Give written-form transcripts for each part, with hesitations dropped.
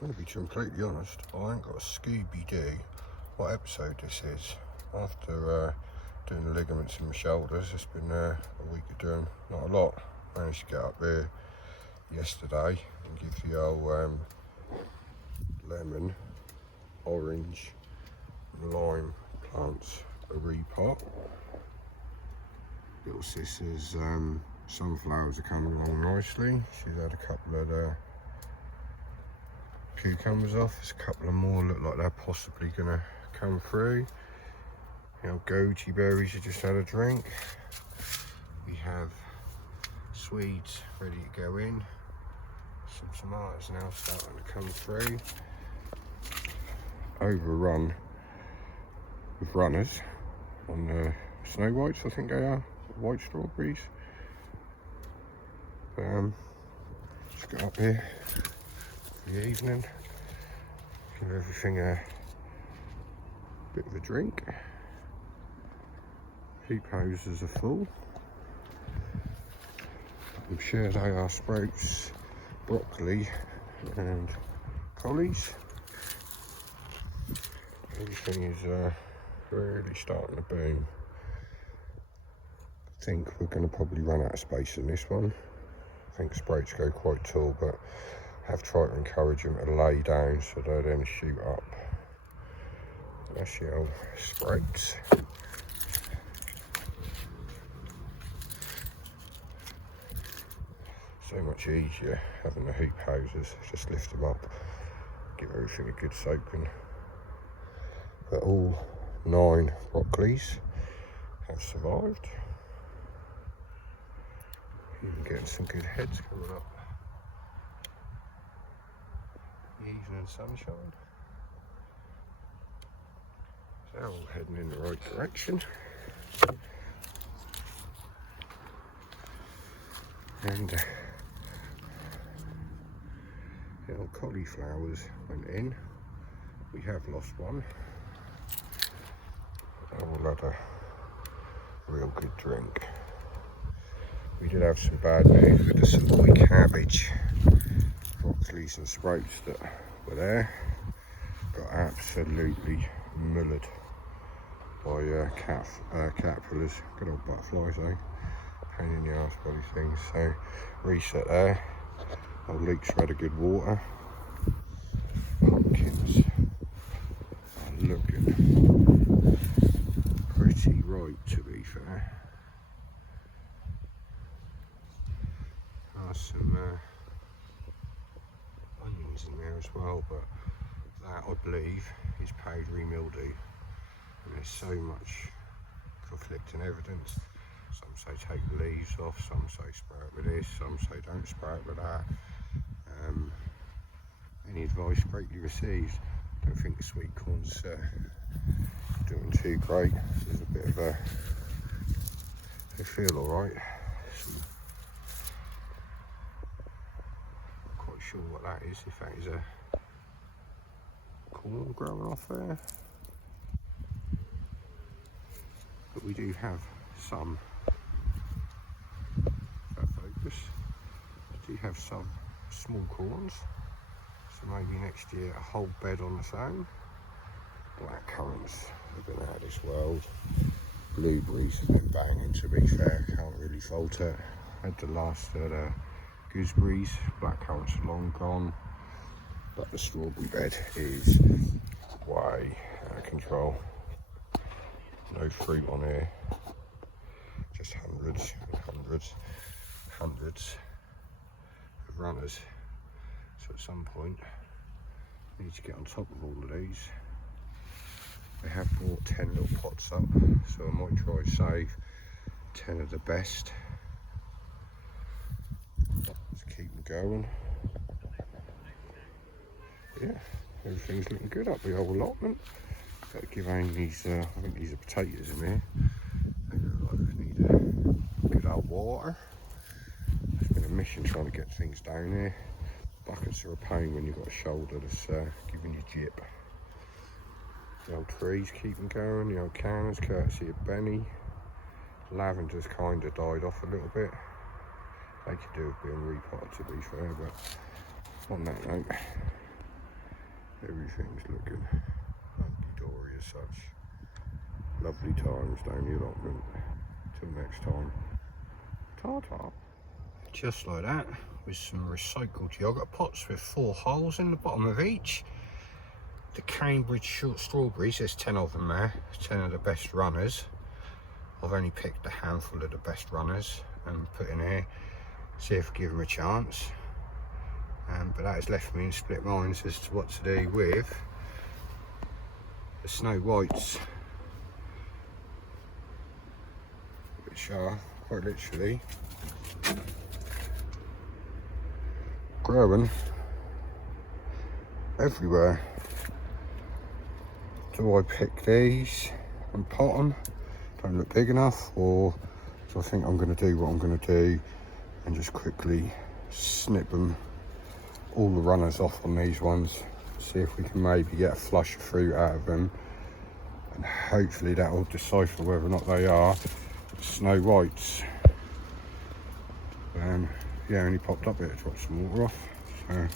I'm going to be completely honest, I ain't got a Scooby-Doo what episode this is. After doing the ligaments in my shoulders, it's been a week of doing not a lot. Managed to get up there yesterday and give the old lemon, orange, and lime plants a repot. Little sister's sunflowers are coming along nicely. She's had a couple of cucumbers off. There's a couple of more look like they're possibly gonna come through. You know, goji berries have just had a drink. We have Swedes ready to go in. Some tomatoes now starting to come through. Overrun with runners on the snow whites, I think they are, white strawberries. Let's get up here for the evening, give everything a bit of a drink. Heap hoses are full. I'm sure they are sprouts, broccoli and collies. Everything is really starting to boom. I think we're going to probably run out of space in this one. I think sprouts go quite tall, but I have tried to encourage them to lay down so they then shoot up. That's the old sprouts. So much easier having the hoop hoses, just lift them up, give everything a good soaking. But all 9 broccolis have survived. Even getting some good heads coming up. The evening sunshine. So they're all heading in the right direction. And the old cauliflowers went in. We have lost one. All had a real good drink. We did have some bad news with the Savoy cabbage, broccolis and sprouts that were there. Got absolutely mullered by caterpillars. Good old butterflies, eh? Pain in the arse bloody things. So reset there. Old leeks had a good water. Pumpkins are looking pretty ripe, to be fair. There's some onions in there as well, but that I believe is powdery mildew. And there's so much conflicting evidence. Some say take the leaves off, some say spray it with this, some say don't spray it with that. Any advice greatly received. Don't think the sweet corn's doing too great. There's a bit of a, they feel alright. Not quite sure what that is, if that is a corn growing off there. But we do have some, focus, we do have some small corns. So maybe next year a whole bed on its own. Black currants have been out of this world. Blueberries have been banging, to be fair, can't really fault it. Had the last gooseberries, black currants are long gone. But the strawberry bed is way out of control. No fruit on here. Just hundreds and hundreds of runners. So at some point, I need to get on top of all of these. They have brought 10 little pots up, so I might try and save 10 of the best. Let's keep them going. Yeah, everything's looking good up the old allotment. Got to give Amy these, I think these are potatoes in here. They look like they need a good old water. It's been a mission trying to get things down here. Buckets are a pain when you've got a shoulder that's giving you jip. The old trees keep them going, the old canners, courtesy of Benny. Lavender's kind of died off a little bit. They could do with being repotted, to be fair, but on that note, everything's looking hunky-dory as such. Lovely times down the allotment. Till next time, ta-ta. Just like that, with some recycled yogurt pots with 4 holes in the bottom of each. The Cambridge short strawberries, there's 10 of them there, 10 of the best runners. I've only picked a handful of the best runners and put in here, see if I give them a chance. But that has left me in split minds as to what to do with the Snow Whites, which are quite literally growing everywhere. Do I pick these and pot them? Don't look big enough, or do I think I'm going to do what I'm going to do and just quickly snip them, all the runners off on these ones, see if we can maybe get a flush of fruit out of them, and hopefully that will decipher whether or not they are Snow Whites. Yeah, only popped up here to drop some water off. So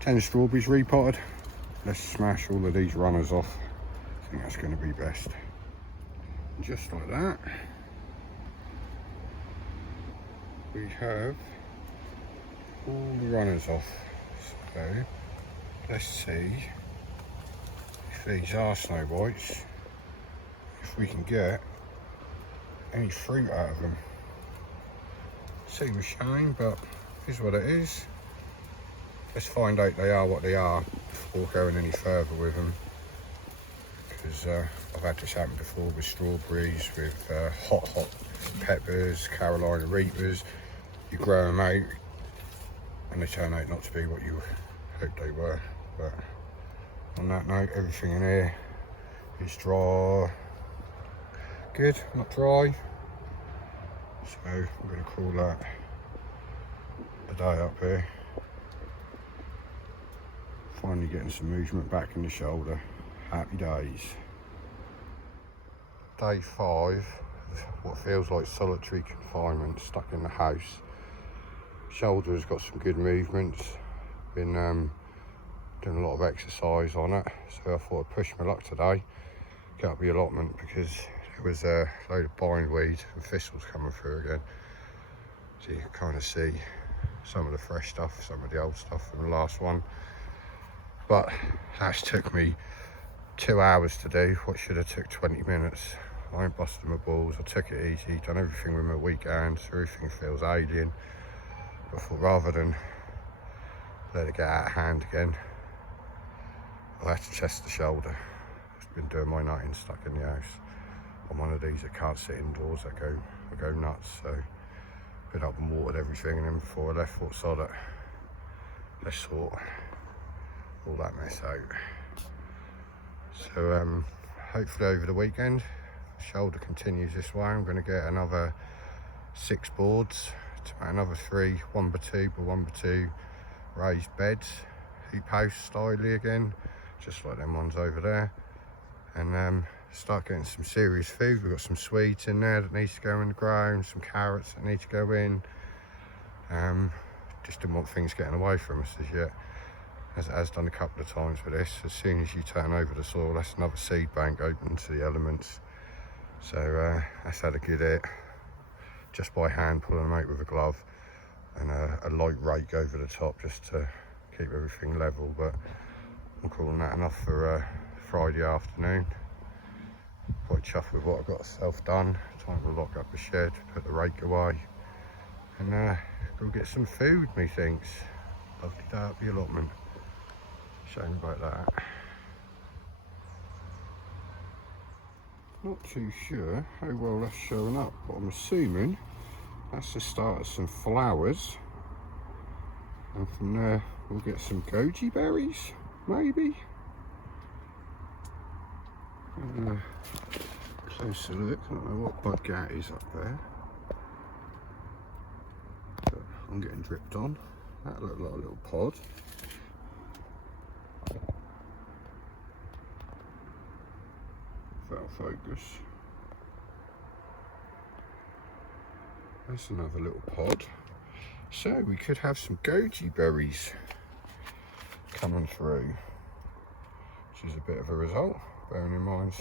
10 strawberries repotted. Let's smash all of these runners off. I think that's going to be best. And just like that, we have all the runners off. So let's see if these are Snow Whites, if we can get any fruit out of them. See with shame, but here's what it is. Let's find out they are what they are before going any further with them, because I've had this happen before with strawberries, with hot peppers, Carolina Reapers. You grow them out and they turn out not to be what you hoped they were. But on that note, everything in here is dry. Good, not dry. So I'm going to call that a day up here. Finally getting some movement back in the shoulder. Happy days. Day 5 of what feels like solitary confinement, stuck in the house. Shoulder has got some good movements. Been doing a lot of exercise on it, so I thought I'd push my luck today, get up the allotment, because there was a load of bindweed and thistles coming through again. So you can kind of see some of the fresh stuff, some of the old stuff from the last one. But that's took me 2 hours to do what should have took 20 minutes. I ain't busting my balls, I took it easy, done everything with my weekend, so everything feels alien. But I thought rather than let it get out of hand again, I had to test the shoulder. I've been doing my nutting stuck in the house. I'm one of these that can't sit indoors, I go nuts, so been up and watered everything, and then before I left, thought sod it, let's sort all that mess out. So hopefully over the weekend, shoulder continues this way. I'm going to get another 6 boards, to make another 3 1x2 by 1x2 raised beds, hoop house style again, just like them ones over there, and start getting some serious food. We've got some sweets in there that needs to go in the ground, some carrots that need to go in. Just didn't want things getting away from us as yet, as it has done a couple of times with this. As soon as you turn over the soil, that's another seed bank open to the elements. So that's had a good hit, just by hand pulling them out with a glove, and a light rake over the top just to keep everything level. But I'm calling that enough for Friday afternoon. Quite chuffed with what I got myself done. Time to lock up the shed, put the rake away, and go get some food, methinks. Lovely day at the allotment. Shame about that. Not too sure how well that's showing up, but I'm assuming that's the start of some flowers, and from there we'll get some goji berries, maybe. Closer look, I don't know what bug gat is up there, but I'm getting dripped on. That looked like a little pod. That'll focus. That's another little pod. So we could have some goji berries coming through. which is a bit of a result, bearing in mind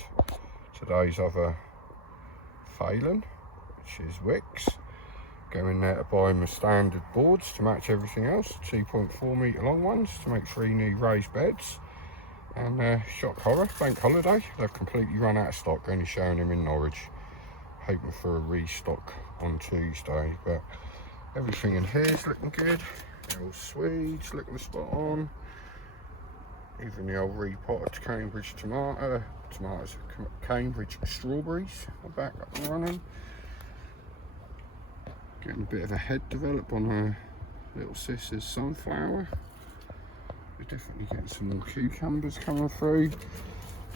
today's other failing, which is wicks. Going there to buy my standard boards to match everything else, 2.4 metre long ones to make 3 new raised beds. And shock horror, bank holiday, they've completely run out of stock, only showing them in Norwich. Hoping for a restock on Tuesday, but everything in here is looking good. The old Swedes looking spot on. Even the old repotted Cambridge Cambridge strawberries are back up and running. Getting a bit of a head develop on her little sister's sunflower. We're definitely getting some more cucumbers coming through.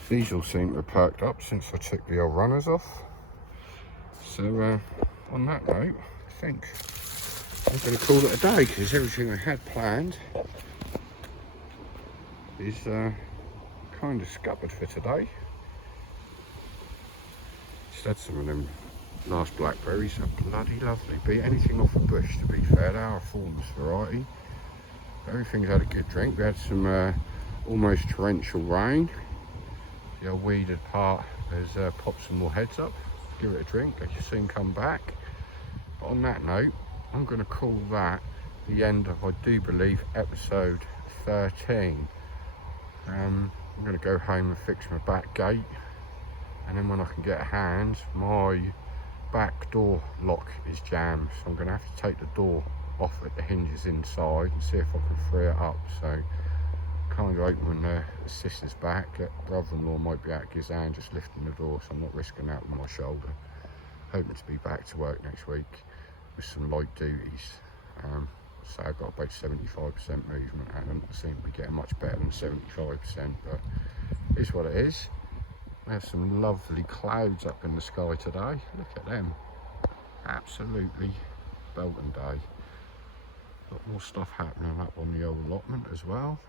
These all seem to have perked up since I took the old runners off. So on that note, I think I'm going to call it a day, because everything I had planned is kind of scuppered for today. Just had some of them last blackberries, are bloody lovely. Beat anything off a bush, to be fair. They are a Thorns variety. Everything's had a good drink. We had some almost torrential rain. The old weeded part has popped some more heads up. Give it a drink, they should soon come back. But on that note, I'm going to call that the end of, I do believe, episode 13. I'm going to go home and fix my back gate, and then when I can get a hand, my back door lock is jammed, so I'm going to have to take the door off at the hinges inside and see if I can free it up. So kind of open when the sister's back. Brother-in-law might be out of his hand just lifting the door, so I'm not risking that with my shoulder. Hoping to be back to work next week with some light duties. So I've got about 75% movement, and I don't seem to be getting much better than 75%, but it is what it is. We have some lovely clouds up in the sky today. Look at them. Absolutely belting day. Got more stuff happening up on the old allotment as well.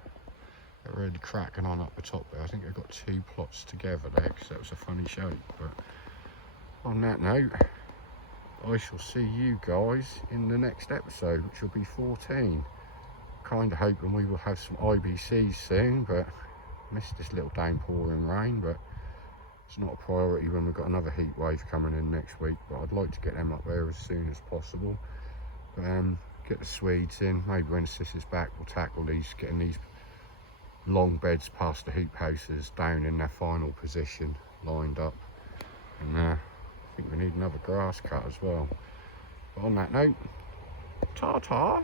They're really cracking on up the top there. I think they've got 2 plots together there, because that was a funny shape. But on that note, I shall see you guys in the next episode, which will be 14. Kind of hoping we will have some IBCs soon, but missed this little downpour and rain. But it's not a priority when we've got another heat wave coming in next week. But I'd like to get them up there as soon as possible. Get the Swedes in. Maybe when the sister's back, we'll tackle these, getting these long beds past the hoop houses down in their final position, lined up. And I think we need another grass cut as well. But on that note, ta-ta!